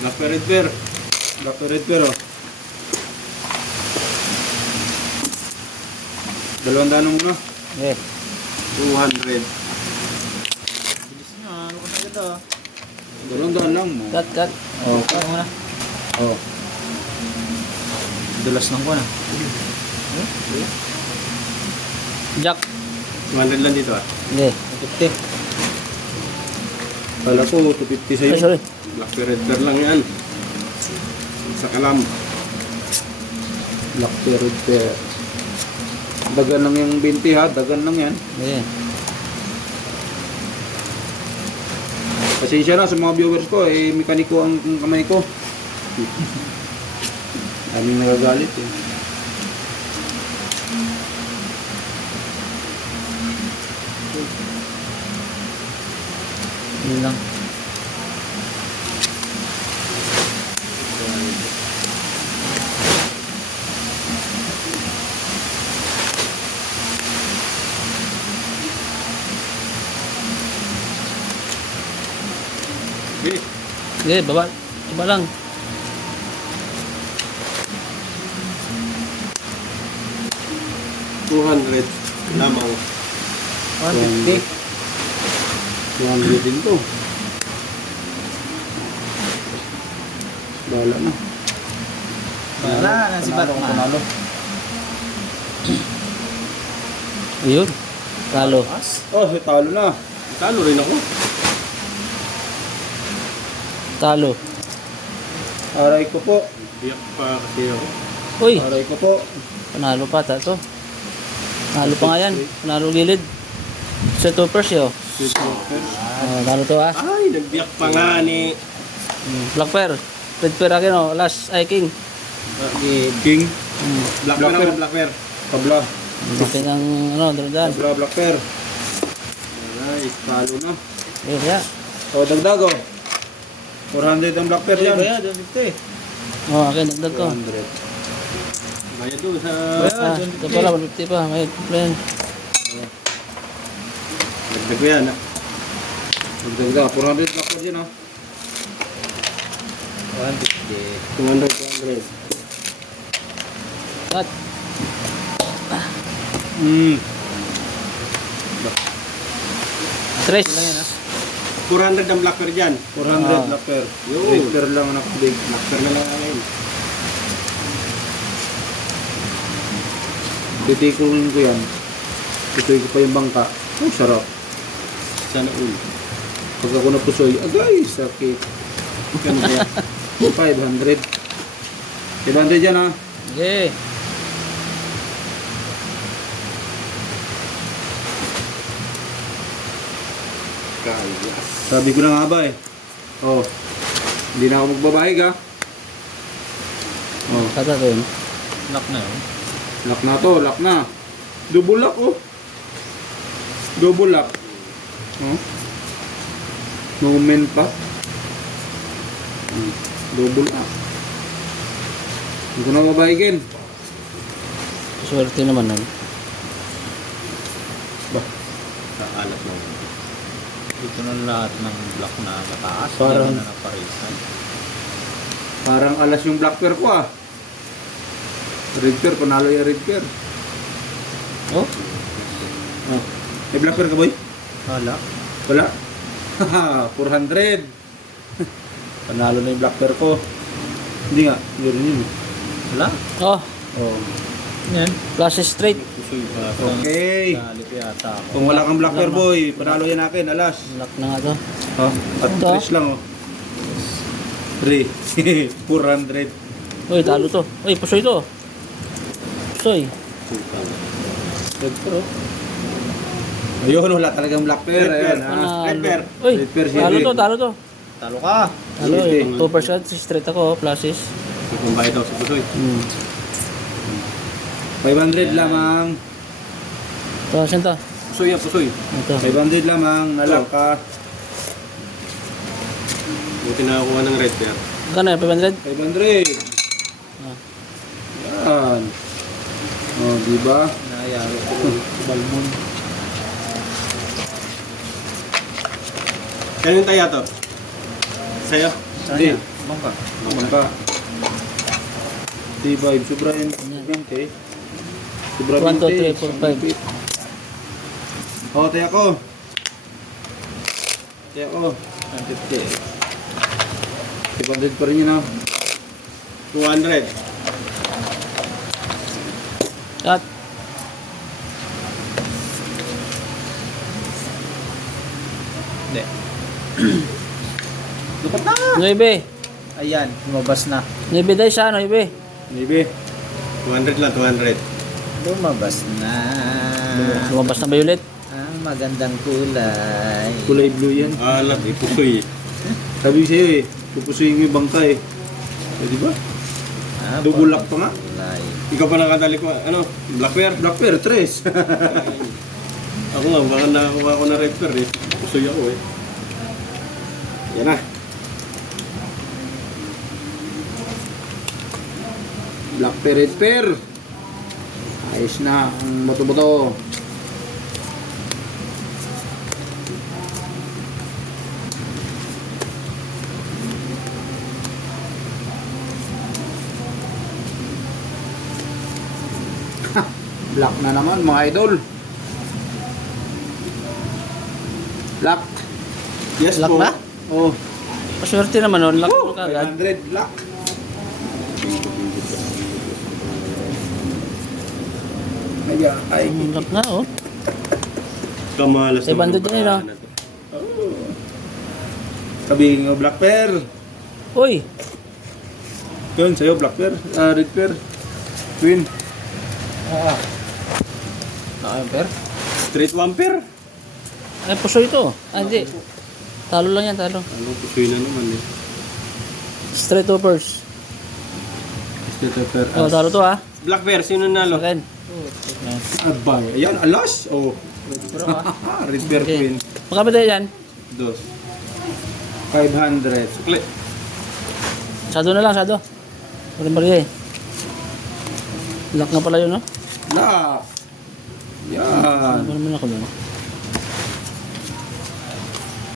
Black pair, red pair. Black pair, red pair, oh. 200 muna. Okay. 200. Bilis nyo, ano ka na ito? 200 lang mo. Cut. Oh, Ano muna? oh. Dulas ng ko na. Jack. 200 lang dito, ah. Okay. 50. Kala ko, 250 sa'yo. Ay, sorry. Black pair, red pair lang yan. Sa kalam. Black pair, red pair. Dagan lang yung 20 ha, dagan lang yan. Okay. Pasensya na sa mga viewers ko, eh, mekaniko ang kamay ko. Aming nagagalit eh. Yun lang. Okay. Okay, baba. Baba lang. $200 lamang. 150. 200 din to. Bahala na. Wala na si Batman. Panalo. Ayun. Talo. Oh, talo na. Talo rin ako. Talo. Aray ko po. Biyak pa kasi ako. Uy, Aray ko po. panalo pa to. Panalo pa nga yan. Panalo gilid. Sa 2 yun. Sweet Walker. Talo to ah. Ay, nagbiyak pa nga ni Black pair. Red pair akin oh. Last ay king. King. Hmm. Black pair. Black pair. Kabla. Bitin ang ano, dalan. Kabla, black pair. Ay, talo na. Ayun kaya. O, dagdag oh. 400 ang black pair yan. Bayad, 150. Oh, akin dagdag ko. 400. Bayad doon sa... Ah, ito pala 150 pa. May plan. Dagdag ko yan. Dagdag. 400 black pair yan oh. 150. 200. Cut. Tres. Ilan yan, ah? 400 ang black pair dyan. 400 black pair. Red pair lang ang nakabig. Black pair na lang ngayon. Titikulin ko yan. Pusoy ko pa yung bangka. Oh, sarap. Sana all. Pag ako napusoy, agay, sakit. Ganun kaya. 500. 500 yan ha. Okay. Kayas. Sabi ko na nga ba eh. Oh. Hindi na ako magbabayag ha. Oh. Kata to yun. Lock na yun. Lock na to, lock na. Double lock oh. Double lock. Oh. Moment pa. Double lock. Hindi ko na mabayagin. Swerte naman nun. Bah. Kaalat lang. Dito na lahat ng block na mataas. Parang- Hindi na naparisan. Parang alas yung black pair ko ah. Red pair, panalo yung red pair. Oh? Oh. May black pair ka boy? Hala. Wala. Haha, 400. Panalo na yung black pair ko. Hindi nga, hindi rin yun. Hala? Oh, Oh. Yan. plus straight. Pusoy pa. Okay. Dalip yata ako. Kung wala kang black pair boy, panalo yan akin, alas. Lock na nga to. Oh, at Ito. 3 lang oh. 3. 400. Uy, talo to. Uy, pusoy to. Pusoy. Red pair oh. Ayun, wala talagang black pair. Ayan, ha. Panalo. Red pair. Uy, Red pair, talo sige. to, talo to. Talo ka. Talo Sige. eh. 2% straight ako, pluses. Kung bayad daw sa pusoy. 500 lamang. Ito, saan to? Pusoy ah, pusoy. Ito. 500 lamang, nalak ka. Buti na nakuha ng red pair. Kano yan, 500? 500. Ah. Yan. Oh, di ba? Nayari ko. Balmon. Kanino tayo to? Sa'yo? Saan yan? Bangka. Bangka. T5, sobra yun. 20. Sobra 1, 2, 3, 20. 4, 5. O, tayo ako. Tayo ako. 150. 500 pa rin yun ah. 200. Cut. Hindi. Dapat na! 9. Ayan, lumabas na. 9 dahil siya, 9. Maybe. 200 lang, 200. Lumabas na. Lumabas na ba ulit? Ang magandang kulay. Kulay blue yan. Alam, ipusoy. Sabi ko sa'yo eh, pupusuyin ko yung bangka eh. Di ba? Ah, Double lock pa nga. kulay. Ikaw pa nakadali ko, ano, black bear. Black Bear, 3. Ako nga, baka nakakuha ko na red bear eh. Pusoy ako eh. Yan na. Black Bear, Red Bear. Ayos na ang boto-boto. Black na naman mga idol. Black. Yes Lock po. na? Oh, Paswerte naman nun. Lock mo kagad. 500 black. Ayan, ay. Lock na, oh. Kamalas 500 din yun, ah. Sabihin mo Black Bear. Uy! Yun, sa'yo Black Bear. Red Bear. Twin. Naka-emper? Straight one pair. Ay, puso ito. Ah, hindi. Talo lang yan, talo. Ano, pusoy na naman eh. Straight overs. Red Bear. Oh, talo to, ah. Black bear, sino nalo? Sa akin. Abay. Ayan, alas. Oh. Pero, ah. Red Bear Okay. Twin. Magkapit tayo yan. 2. 500. Kli. Sado na lang, sado. Marimari eh. Lock na pala yun, no? Black. Yan. Ano naman ako nun?